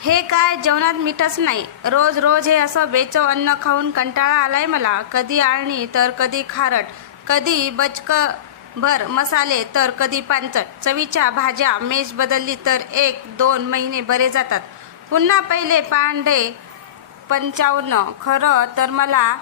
हे काय जेवणात मीठच नाही. रोज रोज हे असं बेचव अन्न खाऊन कंटाळा आलाय मला. कधी आळणी तर कधी खारट, कधी बचकभर मसाले तर कधी पांचट. चवीच्या भाज्या मेस बदलली तर 1-2 महिने बरे जातात. पुन्हा पहिले पांडे 55. खरं तर मला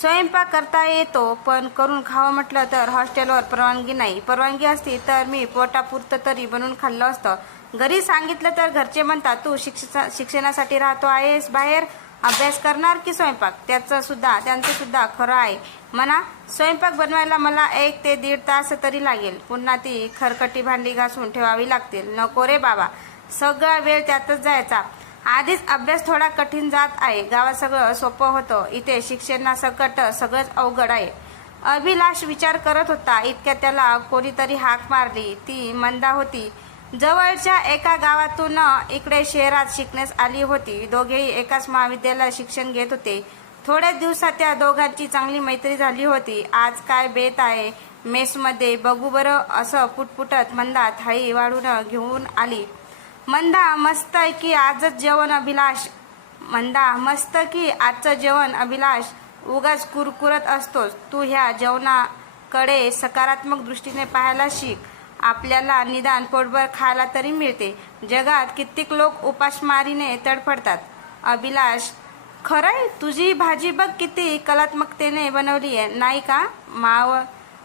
स्वयंपाक करता येतो, पण करून खावं म्हटलं तर हॉस्टेलवर परवानगी नाही. परवानगी असती तर मी पोटापुरतं तरी बनवून खाल्लं असतं. घरी सांगितलं तर घरचे म्हणतात, तू शिक्षणासाठी राहतो आहेस बाहेर, अभ्यास करणार की स्वयंपाक. त्यांचं सुद्धा खरं आहे म्हणा. स्वयंपाक बनवायला मला 1 ते 1.5 तास तरी लागेल. पुन्हा ती खरकटी भांडी घासून ठेवावी लागतील. नको रे बाबा, सगळा वेळ त्यातच जायचा. आधीच अभ्यास थोडा कठीण जात आहे. गावात सगळं सोपं होतं, इथे शिक्षणासकट सगळंच अवघड आहे. अभिलाष विचार करत होता. इतक्यात त्याला कोणीतरी हाक मारली. ती मंदा होती. जवळच्या एका गावातून इकडे शहरात शिकण्यास आली होती. दोघेही एकाच महाविद्यालयात शिक्षण घेत होते. थोड्याच दिवसात त्या दोघांची चांगली मैत्री झाली होती. आज काय बेत आहे मेसमध्ये बघू बरं, असं पुटपुटत मंदा थाळी वाढून घेऊन आली. मंदा, मस्त की आजचं जेवण अभिलाष. मंदा, मस्त की आजचं जेवण अभिलाष. उगाच कुरकुरत असतोस तू. ह्या जेवणाकडे सकारात्मक दृष्टीने पाहायला शिक. आपल्याला निदान पोटभर खायला तरी मिळते. जगात कित्येक लोक उपासमारीने तडफडतात. अभिलाष, खरंय, तुझी भाजी बघ किती कलात्मकतेने बनवली आहे नाही का.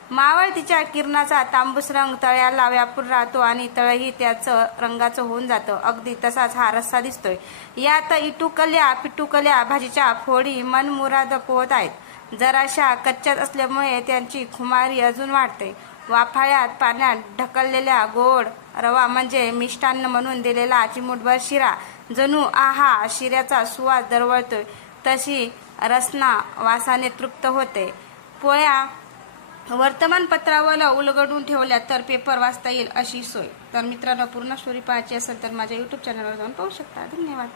मावळ तिच्या किरणाचा तांबूस रंग तळ्याला व्यापून राहतो आणि तळही त्याच रंगाचं होऊन जातं. अगदी तसाच हा रस्सा दिसतोय. यात इटुकल्या पिटुकल्या भाजीच्या फोडी मनमुराद पोहत आहेत. जराशा कच्च्यात असल्यामुळे त्यांची खुमारी अजून वाढते. वाफाळ्यात पाण्यात ढकललेल्या गोड रवा म्हणजे मिष्टान्न म्हणून दिलेला चिमूटभर शिरा. जणू आहा, शिऱ्याचा सुवास दरवळतोय. तशी रसना वासाने तृप्त होते. पोळ्या वर्तमानपत्रावर उलगडून ठेवल्या तर पेपर वाचता येईल अशी सोय. तर मित्रांनो, पूर्ण स्टोरी पाहायची असेल तर माझ्या यूट्यूब चॅनलवर जाऊन पाहू शकता. धन्यवाद.